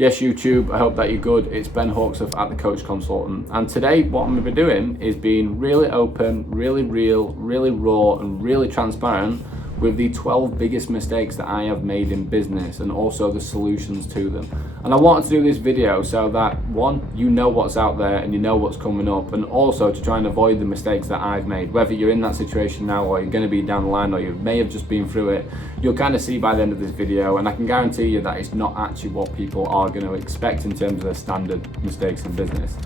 Yes, YouTube, I hope that you're good. It's Ben Hawksworth at The Coach Consultant. And today, what I'm going to be doing is being really open, really real, really raw, and really transparent with the 12 biggest mistakes that I have made in business and also the solutions to them. And I wanted to do this video so that, one, you know what's out there and you know what's coming up, and also to try and avoid the mistakes that I've made. Whether you're in that situation now or you're going to be down the line or you may have just been through it, you'll kind of see by the end of this video, and I can guarantee you that it's not actually what people are going to expect in terms of their standard mistakes in business.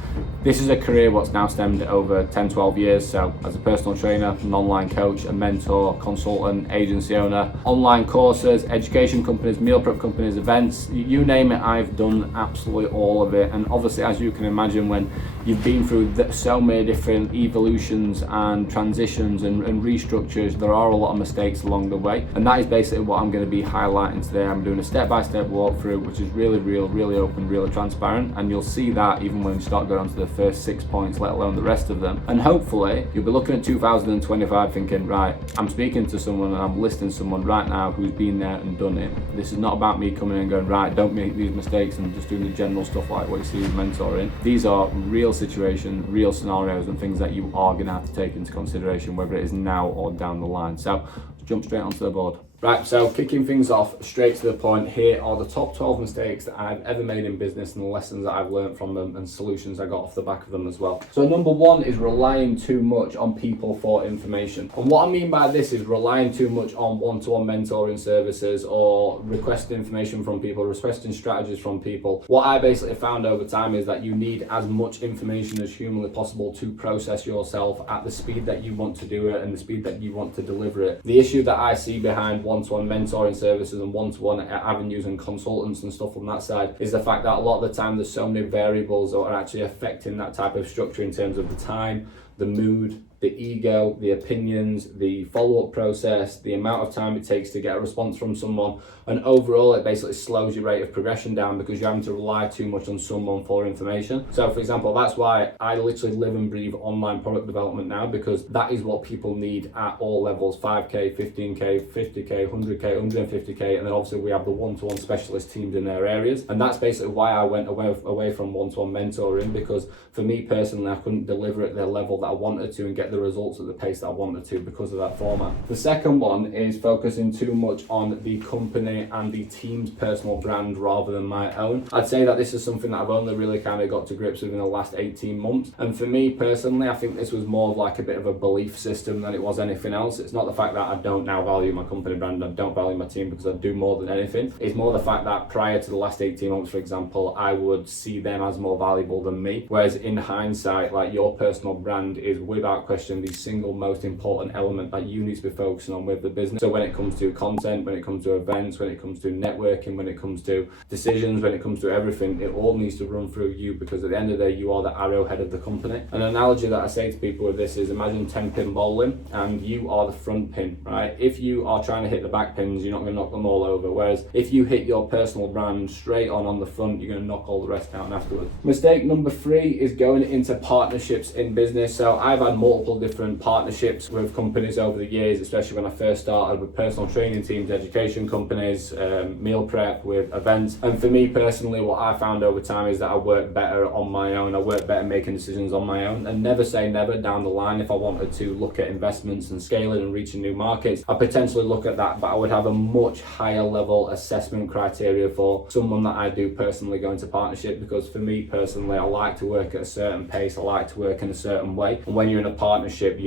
This is a career what's now stemmed over 10, 12 years. So as a personal trainer, an online coach, a mentor, consultant, agency owner, online courses, education companies, meal prep companies, events, you name it, I've done absolutely all of it. And obviously, as you can imagine, when you've been through so many different evolutions and transitions and restructures, there are a lot of mistakes along the way. And that is basically what I'm going to be highlighting today. I'm doing a step-by-step walkthrough, which is really real, really open, really transparent. And you'll see that even when we start going on to the first 6 points, let alone the rest of them. And hopefully you'll be looking at 2025 thinking, right, I'm speaking to someone and I'm listening to someone right now who's been there and done it. This is not about me coming in and going, right, don't make these mistakes and just doing the general stuff like what you see with mentoring. These are real situations, real scenarios, and things that you are going to have to take into consideration, whether it is now or down the line. So let's jump straight onto the board. Right, so kicking things off straight to the point, here are the top 12 mistakes that I've ever made in business and the lessons that I've learned from them and solutions I got off the back of them as well. So number one is relying too much on people for information. And what I mean by this is relying too much on one-to-one mentoring services or requesting information from people, requesting strategies from people. What I basically found over time is that you need as much information as humanly possible to process yourself at the speed that you want to do it and the speed that you want to deliver it. The issue that I see behind one-to-one mentoring services and one-to-one avenues and consultants and stuff on that side is the fact that a lot of the time there's so many variables that are actually affecting that type of structure in terms of the time, the mood, the ego, the opinions, the follow-up process, the amount of time it takes to get a response from someone, and overall it basically slows your rate of progression down because you're having to rely too much on someone for information. So for example, that's why I literally live and breathe online product development now, because that is what people need at all levels: 5k, 15k, 50k, 100k, 150k, and then obviously we have the one-to-one specialist teams in their areas. And that's basically why I went away from one-to-one mentoring, because for me personally, I couldn't deliver at the level that I wanted to and get the results at the pace that I wanted to because of that format. The second one is focusing too much on the company and the team's personal brand rather than my own. I'd say that this is something that I've only really kind of got to grips with in the last 18 months. And for me personally, I think this was more of like a bit of a belief system than it was anything else. It's not the fact that I don't now value my company brand, I don't value my team, because I do more than anything. It's more the fact that prior to the last 18 months, for example, I would see them as more valuable than me. Whereas in hindsight, like, your personal brand is without question the single most important element that you need to be focusing on with the business. So when it comes to content, when it comes to events, when it comes to networking, when it comes to decisions, when it comes to everything, it all needs to run through you, because at the end of the day, you are the arrowhead of the company. An analogy that I say to people with this is, imagine 10-pin bowling and you are the front pin, right? If you are trying to hit the back pins, you're not going to knock them all over. Whereas if you hit your personal brand straight on the front, you're going to knock all the rest down afterwards. Mistake number 3 is going into partnerships in business. So I've had multiple different partnerships with companies over the years, especially when I first started with personal training teams, education companies, meal prep, with events. And for me personally, what I found over time is that I work better on my own. I work better making decisions on my own, and never say never down the line. If I wanted to look at investments and scaling and reaching new markets, I potentially look at that, but I would have a much higher level assessment criteria for someone that I do personally go into partnership, because for me personally, I like to work at a certain pace, I like to work in a certain way. And when you're in a partnership,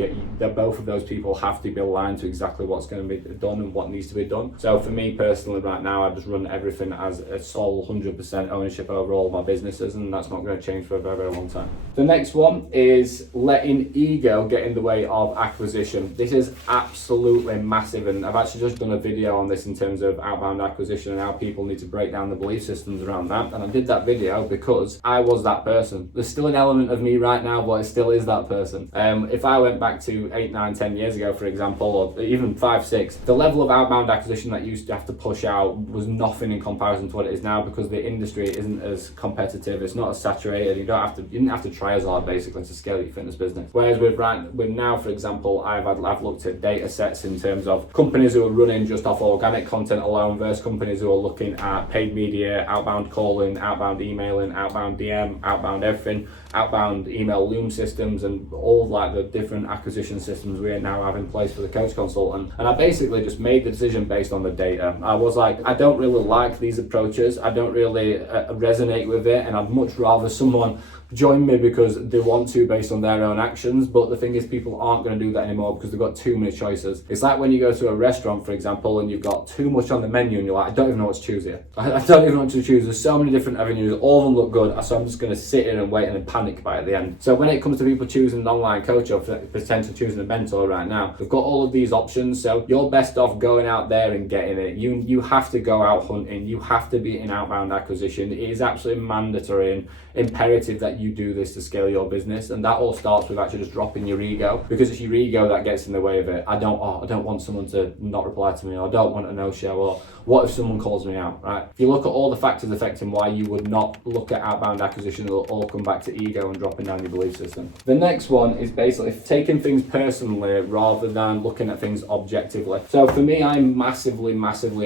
both of those people have to be aligned to exactly what's going to be done and what needs to be done. So for me personally, right now, I just run everything as a sole 100% ownership over all of my businesses, and that's not going to change for a very, very long time. The next one is letting ego get in the way of acquisition. This is absolutely massive, and I've actually just done a video on this in terms of outbound acquisition and how people need to break down the belief systems around that. And I did that video because I was that person. There's still an element of me right now, but it still is that person. person. If I went back to 8, 9, 10 years ago, for example, or even 5, 6, the level of outbound acquisition that you used to have to push out was nothing in comparison to what it is now, because the industry isn't as competitive, it's not as saturated, you didn't have to try as hard basically to scale your fitness business. Whereas with now, for example, I've looked at data sets in terms of companies who are running just off organic content alone versus companies who are looking at paid media, outbound calling, outbound emailing, outbound DM, outbound everything, outbound email loom systems, and all like the different acquisition systems we now have in place for the coach consultant. And I basically just made the decision based on the data. I was like, I don't really like these approaches, I don't really resonate with it, and I'd much rather someone join me because they want to based on their own actions. But the thing is, people aren't going to do that anymore because they've got too many choices. It's like when you go to a restaurant, for example, and you've got too much on the menu and you're like, I don't even know what to choose here. I don't even know what to choose. There's so many different avenues, all of them look good, so I'm just going to sit here and wait and then panic by at the end. So when it comes to people choosing an online coach or potentially choosing a mentor right now, they've got all of these options, so you're best off going out there and getting it. You have to go out hunting, you have to be in outbound acquisition. It is absolutely mandatory and imperative that you do this to scale your business, and that all starts with actually just dropping your ego, because it's your ego that gets in the way of it. I don't want someone to not reply to me, or I don't want a no-show, or what if someone calls me out, right? If you look at all the factors affecting why you would not look at outbound acquisition, it'll all come back to ego and dropping down your belief system. The next one is basically taking things personally rather than looking at things objectively. So for me, I'm massively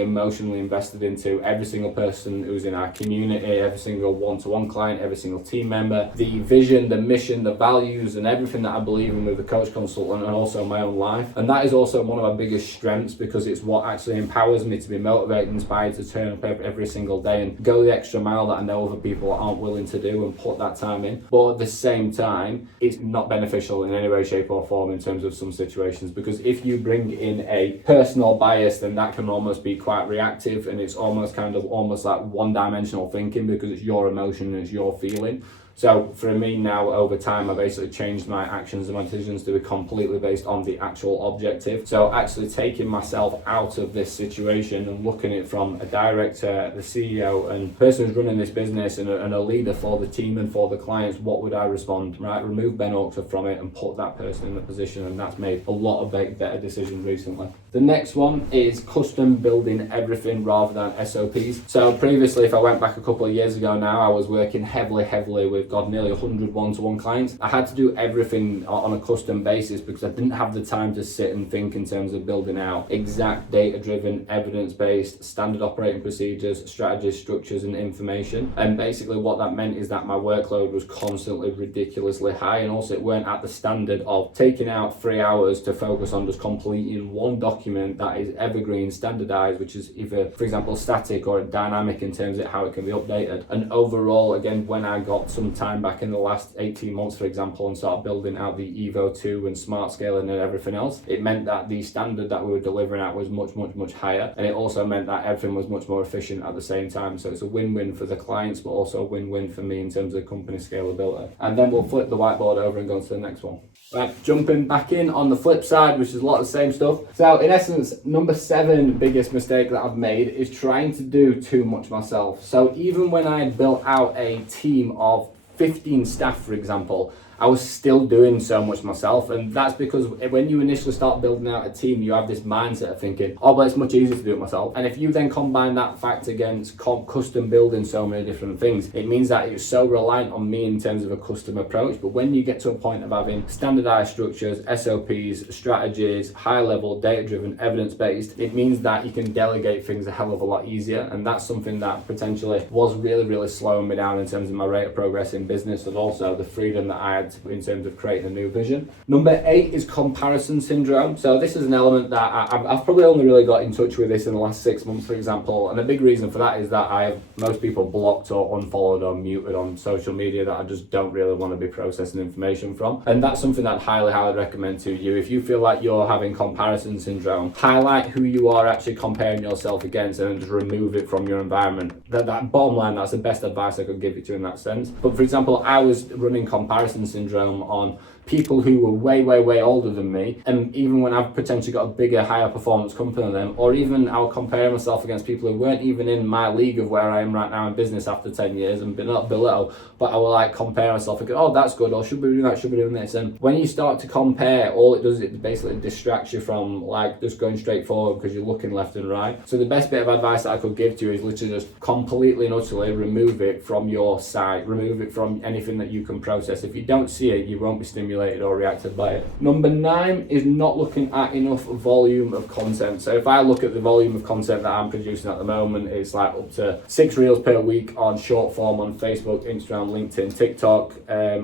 emotionally invested into every single person who's in our community, every single one-to-one client, every single team member, the vision, the mission, the values, and everything that I believe in with the coach consultant, and also my own life. And that is also one of my biggest strengths, because it's what actually empowers me to be motivated, inspired to turn up every single day and go the extra mile that I know other people aren't willing to do, and put that time in. But at the same time, it's not beneficial in any way, shape or form in terms of some situations, because if you bring in a personal bias, then that can almost be quite reactive, and it's almost like one-dimensional thinking, because it's your emotion and it's your feeling. So for me now, over time, I basically changed my actions and my decisions to be completely based on the actual objective. So actually taking myself out of this situation and looking at it from a director, the CEO, and person who's running this business, and a leader for the team and for the clients, what would I respond, right? Remove Ben Oxford from it and put that person in the position, and that's made a lot of better decisions recently. The next one is custom building everything rather than SOPs. So previously, if I went back a couple of years ago now, I was working heavily with nearly 100 one-to-one clients. I had to do everything on a custom basis because I didn't have the time to sit and think in terms of building out exact data-driven, evidence-based, standard operating procedures, strategies, structures, and information. And basically what that meant is that my workload was constantly ridiculously high, and also it weren't at the standard of taking out 3 hours to focus on just completing one document that is evergreen, standardized, which is either, for example, static or dynamic in terms of how it can be updated. And overall, again, when I got some time back in the last 18 months, for example, and started building out the Evo 2 and smart scaling and everything else, it meant that the standard that we were delivering at was much higher, and it also meant that everything was much more efficient at the same time. So it's a win-win for the clients, but also a win-win for me in terms of company scalability. And then we'll flip the whiteboard over and go on to the next one. Right, jumping back in on the flip side, which is a lot of the same stuff. So in essence, number 7 biggest mistake that I've made is trying to do too much myself. So even when I built out a team of 15 staff, for example, I was still doing so much myself. And that's because when you initially start building out a team, you have this mindset of thinking, oh, well, it's much easier to do it myself. And if you then combine that fact against custom building so many different things, it means that you're so reliant on me in terms of a custom approach. But when you get to a point of having standardized structures, SOPs, strategies, high level, data driven, evidence based, it means that you can delegate things a hell of a lot easier. And that's something that potentially was really slowing me down in terms of my rate of progress in business, and also the freedom that I had in terms of creating a new vision. Number 8 is comparison syndrome. So this is an element that I've probably only really got in touch with this in the last 6 months, for example. And a big reason for that is that I have most people blocked or unfollowed or muted on social media that I just don't really want to be processing information from. And that's something that I'd highly recommend to you. If you feel like you're having comparison syndrome, highlight who you are actually comparing yourself against and just remove it from your environment. That bottom line, that's the best advice I could give you to in that sense. But for example, I was running comparison syndrome on people who were way older than me, and even when I've potentially got a bigger, higher performance company than them, or even I'll compare myself against people who weren't even in my league of where I am right now in business after 10 years and not below, but I will like compare myself and go, oh, that's good, or should we be doing that, should we be doing this? And when you start to compare, all it does is it basically distracts you from like just going straight forward because you're looking left and right. So the best bit of advice that I could give to you is literally just completely and utterly remove it from your sight, remove it from anything that you can process. If you don't see it, you won't be stimulated or reacted by it. Number 9 is not looking at enough volume of content. So if I look at the volume of content that I'm producing at the moment, it's like up to 6 reels per week on short form on Facebook, Instagram, LinkedIn, TikTok.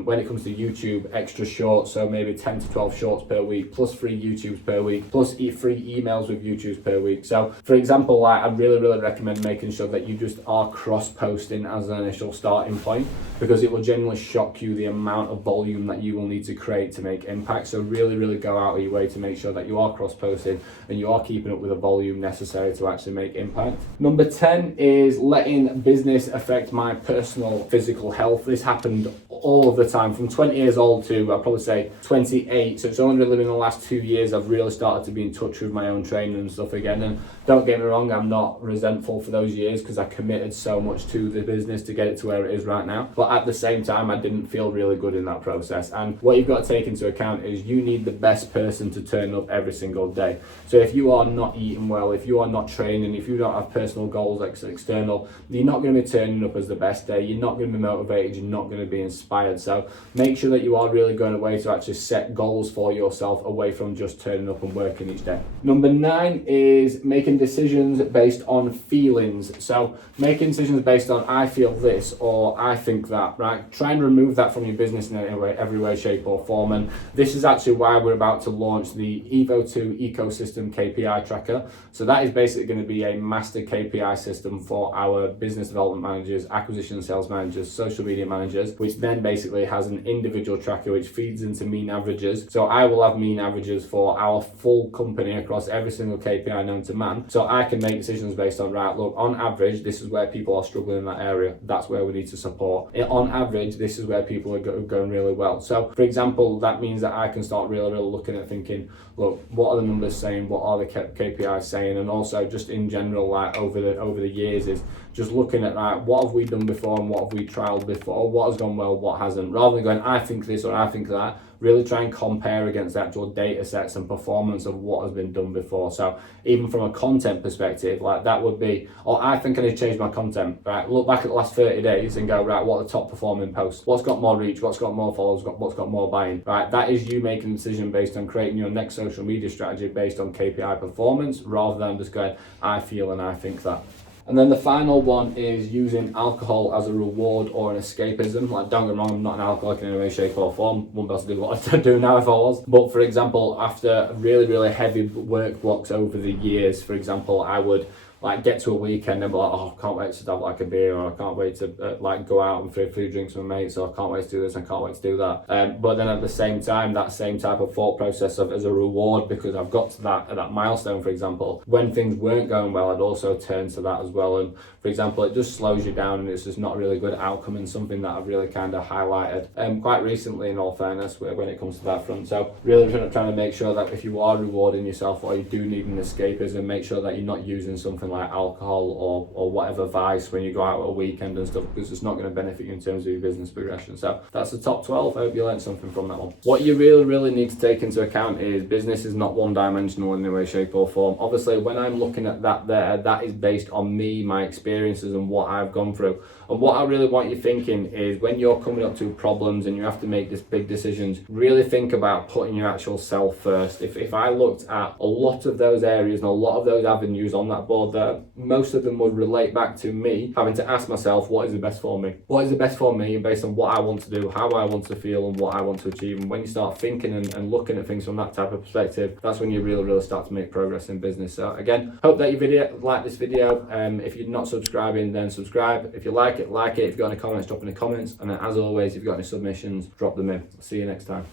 When it comes to YouTube, extra shorts, so maybe 10 to 12 shorts per week, plus 3 YouTubes per week, plus 3 emails with YouTubes per week. So for example, like I really recommend making sure that you just are cross-posting as an initial starting point, because it will genuinely shock you the amount of volume that you will need to create to make impact. So really go out of your way to make sure that you are cross-posting and you are keeping up with the volume necessary to actually make impact. Number 10 is letting business affect my personal physical health. This happened all of the time from 20 years old to I'd probably say 28. So it's only really in the last 2 years I've really started to be in touch with my own training and stuff again. And don't get me wrong, I'm not resentful for those years because I committed so much to the business to get it to where it is right now. But at the same time, I didn't feel really good in that process. And what you've got to take into account is you need the best person to turn up every single day. So if you are not eating well, if you are not training, if you don't have personal goals external, you're not going to be turning up as the best day. You're not going to be motivated. You're not going to be inspired. So make sure that you are really going away to actually set goals for yourself away from just turning up and working each day. Number 9 is making decisions based on feelings. So making decisions based on I feel this or I think that, right? Try and remove that from your business in every way, shape or form. And this is actually why we're about to launch the Evo 2 ecosystem KPI tracker. So that is basically going to be a master KPI system for our business development managers, acquisition sales managers, social media managers, which then basically has an individual tracker which feeds into mean averages. So I will have mean averages for our full company across every single KPI known to man. So I can make decisions based on, right, look, on average, this is where people are struggling in that area. That's where we need to support. On average, this is where people are going really well. So for example, that means that I can start really looking at thinking, look, what are the numbers saying? What are the KPIs saying? And also just in general, like over the years is just looking at like what have we done before and what have we trialed before, what has gone well, what hasn't, rather than going I think this or I think that. Really try and compare against the actual data sets and performance of what has been done before. So even from a content perspective, like that would be, or I think I need to change my content, right? Look back at the last 30 days and go, right, what are the top performing posts? What's got more reach? What's got more followers? What's got more buying, right? That is you making a decision based on creating your next social media strategy based on KPI performance, rather than just going, I feel and I think that. And then the final one is using alcohol as a reward or an escapism. Like, don't get me wrong, I'm not an alcoholic in any way, shape or form. Wouldn't be able to do what I do now if I was. But for example, after really heavy work blocks over the years, for example, I would like get to a weekend and be like, oh, I can't wait to have like a beer, or I can't wait to like go out and for a few drinks with my mates, or I can't wait to do this, I can't wait to do that. But then at the same time, that same type of thought process of as a reward, because I've got to that milestone, for example, when things weren't going well, I'd also turn to that as well. And for example, it just slows you down and it's just not a really good outcome, and something that I've really kind of highlighted quite recently, in all fairness, when it comes to that front. So really trying to make sure that if you are rewarding yourself or you do need an escapism, make sure that you're not using something like alcohol or whatever vice when you go out at a weekend and stuff, because it's not going to benefit you in terms of your business progression. So that's the top 12. I hope you learned something from that one. What you really need to take into account is business is not one dimensional in any way, shape or form. Obviously, when I'm looking at that there, that is based on me, my experiences and what I've gone through. And what I really want you thinking is when you're coming up to problems and you have to make these big decisions, really think about putting your actual self first. If I looked at a lot of those areas and a lot of those avenues on that board there, most of them would relate back to me having to ask myself, what is the best for me? What is the best for me? And based on what I want to do, how I want to feel and what I want to achieve. And when you start thinking and looking at things from that type of perspective, that's when you really start to make progress in business. So again, hope that you like this video. If you're not subscribing, then subscribe. If you like it. If you've got any comments, drop in the comments. And then as always, if you've got any submissions, drop them in. See you next time.